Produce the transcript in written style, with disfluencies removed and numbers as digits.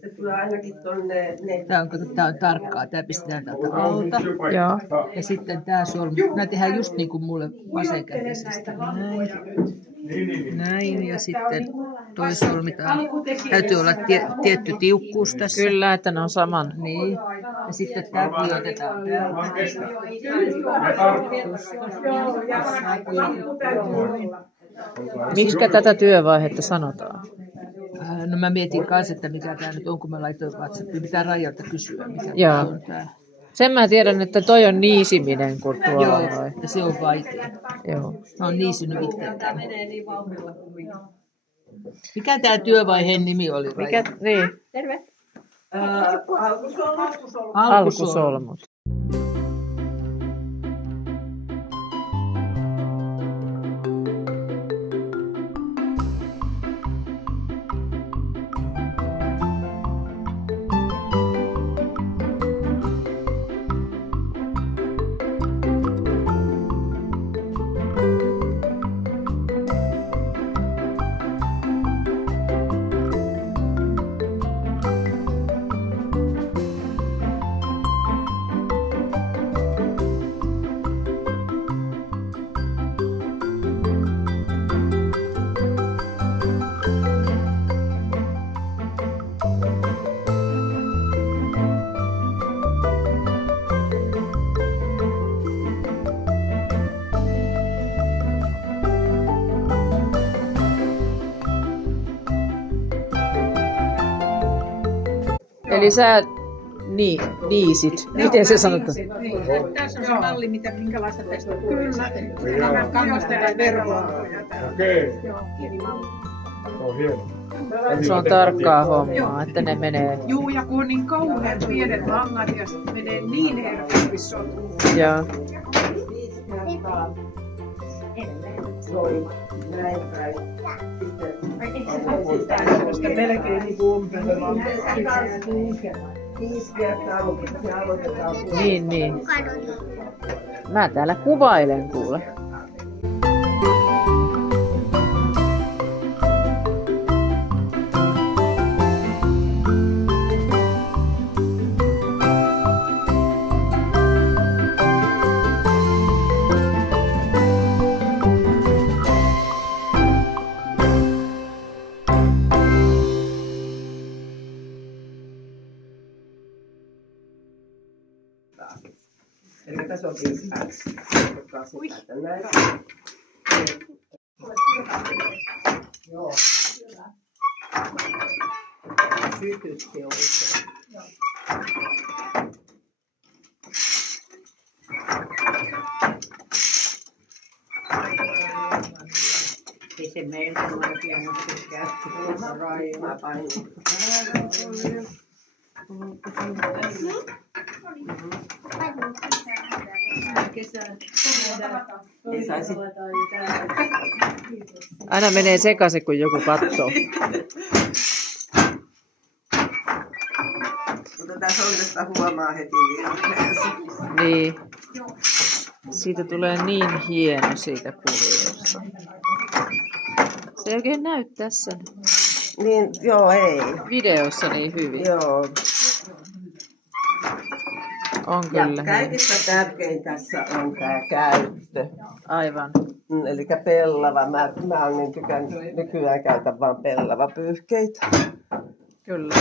Se tulee ainakin tonne. Tämä on tarkkaa. Tämä pistetään täältä alta. Joo. Ja sitten tämä solmu. Nämä tehdään just niin kuin mulle vasenkätisestä. Näin. Ja sitten toi solmitaan. Täytyy olla tietty tiukkuus tässä. Kyllä, että ne on saman. Niin. Ja sitten tämä pujotetaan täältä. Miksikä tätä työvaihetta sanotaan? No mä mietin kanssa, että mikä tämä nyt on, kun mä laitoin WhatsAppiin. Pitää Rajalta kysyä, mikä Joo. on tämä. Sen mä tiedän, että toi on niisiminen, kun tuo Joo, on. ja se on vaikea. Joo. Mä oon niisynyt itse. Mikä tämä työvaiheen nimi oli? Mikä? Niin. Terve. Alkusolmut. Eli sä niisit. Miten se sanotaan? Tässä on se malli, minkälaista teistä on. Kyllä. Tämä kangastelee verhoa. Okei. Se on hieno. Se on tarkkaa hommaa, että ne menee. Juu, ja kun on niin kauhean pienet langat ja sitten menee niin herkästi sotuun. Ja Näin päin. Sitten melkein niin kuin umpelemaan. 5 kertaa, mutta se aloitetaan. niin. Mä täällä kuvailen kuule. Eli tässä on siis X. Otetaan sitä näin. Joo. Sytytti oikein. Ei se meiltä ole pienosti käyttöön. Mä painin. Aina menee sekaisin, kun joku katsoo. Mutta tässä oikeastaan huomaa heti virheensä. Niin. Siitä tulee niin hieno siitä kuviosta. Se ei oikein näy tässä Niin, joo, ei. videossa niin hyvin. Joo. On Ja kyllä. kaikista tärkein tässä on tämä käyttö. Aivan. Eli pellava. Mä nykyään käytän vaan pellava pyyhkeitä. Kyllä.